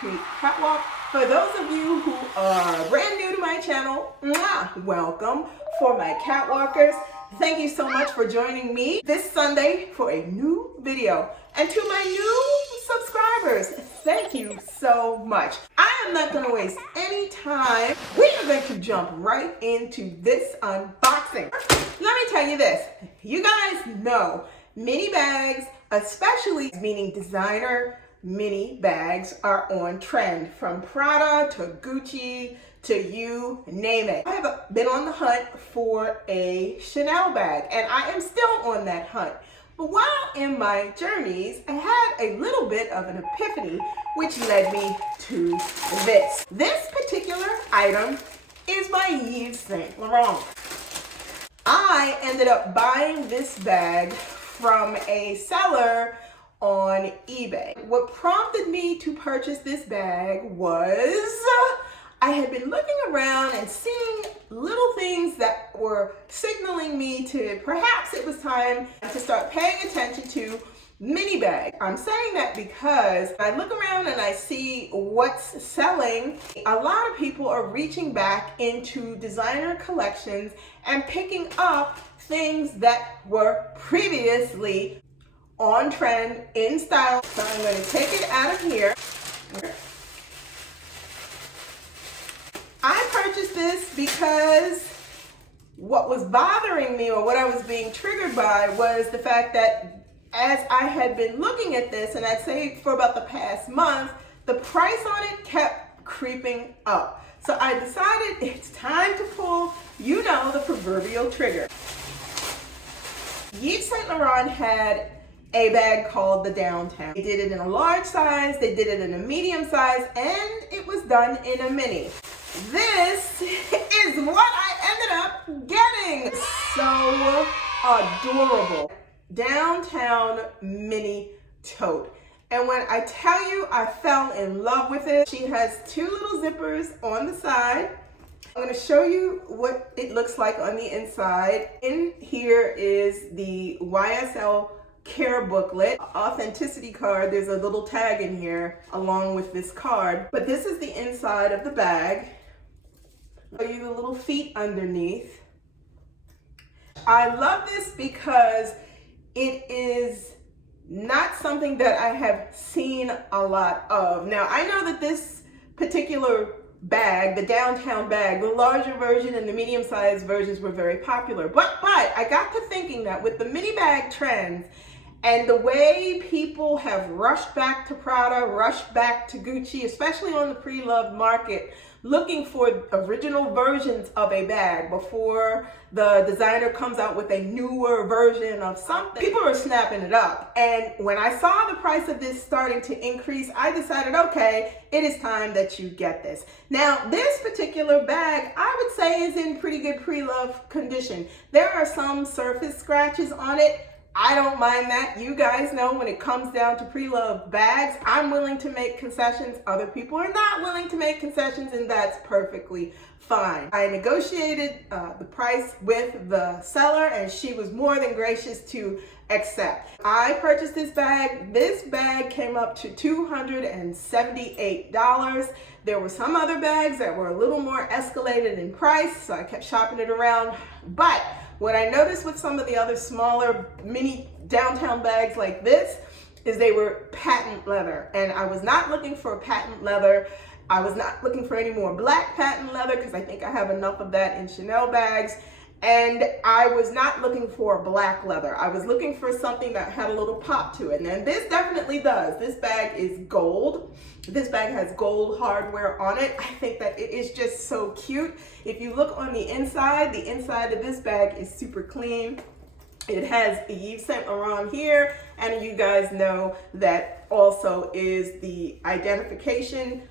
Concrete Catwalk. For those of you who are brand new to my channel, welcome. For my catwalkers, thank you so much for joining me this Sunday for a new video. And to my new subscribers, thank you so much. I am not going to waste any time. We are going to jump right into this unboxing. Let me tell you this. You guys know mini bags, especially meaning designer mini bags, are on trend, from Prada to Gucci to you name it. I have been on the hunt for a Chanel bag, and I am still on that hunt. But while in my journeys, I had a little bit of an epiphany, which led me to this. This particular item is by Yves Saint Laurent. I ended up buying this bag from a seller on eBay. What prompted me to purchase this bag was I had been looking around and seeing little things that were signaling me to perhaps it was time to start paying attention to mini bags. I'm saying that because I look around and I see what's selling. A lot of people are reaching back into designer collections and picking up things that were previously on trend, in style. So I'm going to take it out of here. I purchased this because what was bothering me, or what I was being triggered by, was the fact that as I had been looking at this, and I'd say for about the past month, the price on it kept creeping up. So I decided it's time to pull, the proverbial trigger. Yves Saint Laurent had a bag called the Downtown. They did it in a large size, they did it in a medium size, and it was done in a mini. This is what I ended up getting. So adorable. Downtown mini tote. And when I tell you I fell in love with it, she has two little zippers on the side. I'm going to show you what it looks like on the inside. In here is the YSL care booklet, authenticity card. There's a little tag in here along with this card. But this is the inside of the bag. Show you the little feet underneath. I love this because it is not something that I have seen a lot of. Now, I know that this particular bag, the Downtown bag, the larger version and the medium-sized versions were very popular. But I got to thinking that with the mini bag trends and the way people have rushed back to Prada, rushed back to Gucci, especially on the pre-loved market, looking for original versions of a bag before the designer comes out with a newer version of something, people are snapping it up. And when I saw the price of this starting to increase, I decided, okay, it is time that you get this. Now, this particular bag, I would say, is in pretty good pre-loved condition. There are some surface scratches on it. I don't mind that. You guys know when it comes down to pre-loved bags, I'm willing to make concessions. Other people are not willing to make concessions, and that's perfectly fine. I negotiated the price with the seller, and she was more than gracious to accept. I purchased this bag. This bag came up to $278. There were some other bags that were a little more escalated in price, so I kept shopping it around. But what I noticed with some of the other smaller mini Downtown bags like this is they were patent leather, and I was not looking for patent leather. I was not looking for any more black patent leather because I think I have enough of that in Chanel bags. And I was not looking for black leather. I was looking for something that had a little pop to it. And this definitely does. This bag is gold. This bag has gold hardware on it. I think that it is just so cute. If you look on the inside of this bag is super clean. It has Yves Saint Laurent here, and you guys know that also is the identification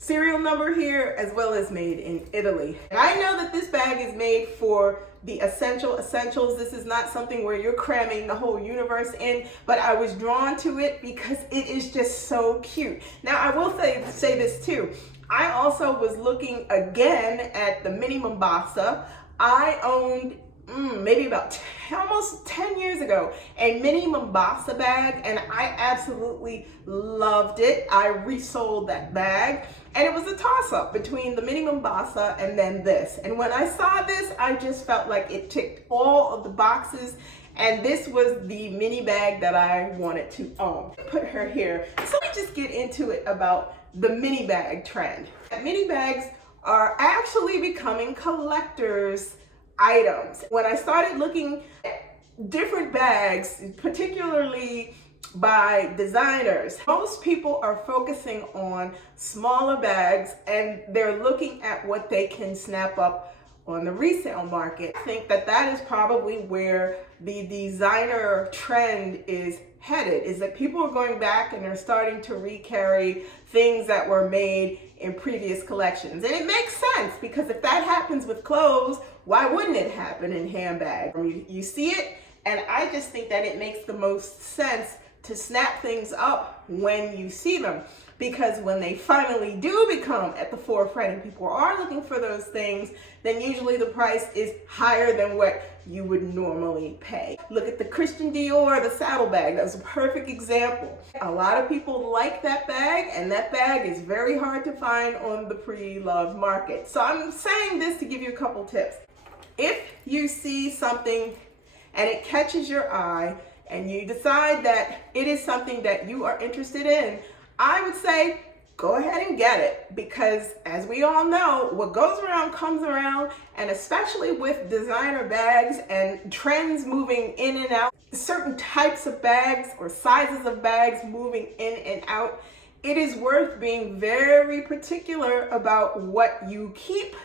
serial number here, as well as made in Italy. And I know that this bag is made for the essentials. This is not something where you're cramming the whole universe in, but I was drawn to it because it is just so cute. Now, I will say this too. I also was looking again at the Mini Mombasa. I owned maybe about almost 10 years ago, a mini Mombasa bag, and I absolutely loved it. I resold that bag, and it was a toss-up between the mini Mombasa and then this. And when I saw this, I just felt like it ticked all of the boxes, and this was the mini bag that I wanted to own. Put her here. So let me just get into it about the mini bag trend. Mini bags are actually becoming collectors' items. When I started looking at different bags, particularly by designers, most people are focusing on smaller bags and they're looking at what they can snap up on the resale market. I think that that is probably where the designer trend is headed, is that people are going back and they're starting to recarry things that were made in previous collections. And it makes sense, because if that happens with clothes, why wouldn't it happen in handbags? You see it, and I just think that it makes the most sense to snap things up when you see them, because when they finally do become at the forefront and people are looking for those things, then usually the price is higher than what you would normally pay. Look at the Christian Dior, the saddlebag. That was a perfect example. A lot of people like that bag, and that bag is very hard to find on the pre-loved market. So I'm saying this to give you a couple tips. If you see something and it catches your eye and you decide that it is something that you are interested in, I would say go ahead and get it, because as we all know, what goes around comes around, and especially with designer bags and trends moving in and out, certain types of bags or sizes of bags moving in and out, it is worth being very particular about what you keep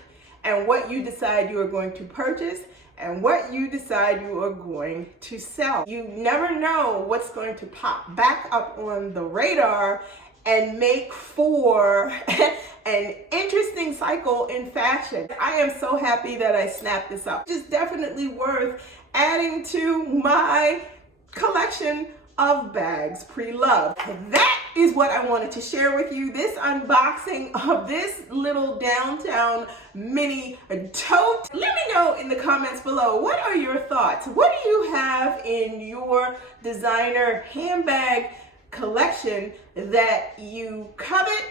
and what you decide you are going to purchase and what you decide you are going to sell. You never know what's going to pop back up on the radar and make for an interesting cycle in fashion. I am so happy that I snapped this up. It's definitely worth adding to my collection of bags pre-loved. That is what I wanted to share with you. This unboxing of this little downtown mini tote. Let me know in the comments below, what are your thoughts? What do you have in your designer handbag collection that you covet,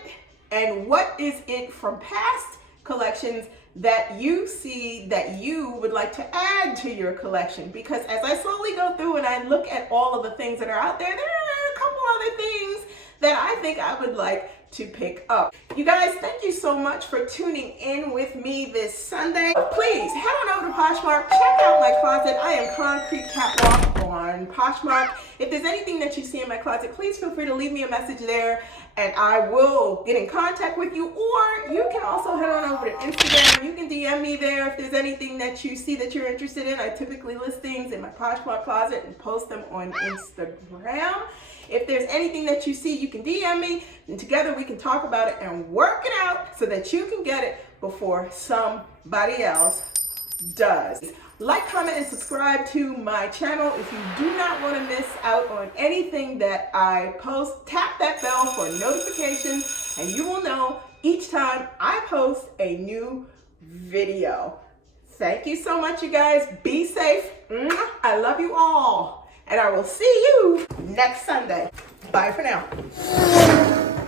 and what is it from past collections that you see that you would like to add to your collection? Because as I slowly go through and I look at all of the things that are out there, there are a couple other things that I think I would like to pick up. You guys, thank you so much for tuning in with me this Sunday. Please head on over to Poshmark, check out my closet. I am Concrete Catwalk on Poshmark. If there's anything that you see in my closet, please feel free to leave me a message there and I will get in contact with you. Or you can also head on over to Instagram. You can DM me there if there's anything that you see that you're interested in. I typically list things in my Poshmark closet and post them on Instagram. If there's anything that you see, you can DM me, and together we can talk about it and work it out so that you can get it before somebody else does. Like, comment, and subscribe to my channel if you do not want to miss out on anything that I post. Tap that bell for notifications and you will know each time I post a new video. Thank you so much, you guys. Be safe. I love you all. And I will see you next Sunday. Bye for now.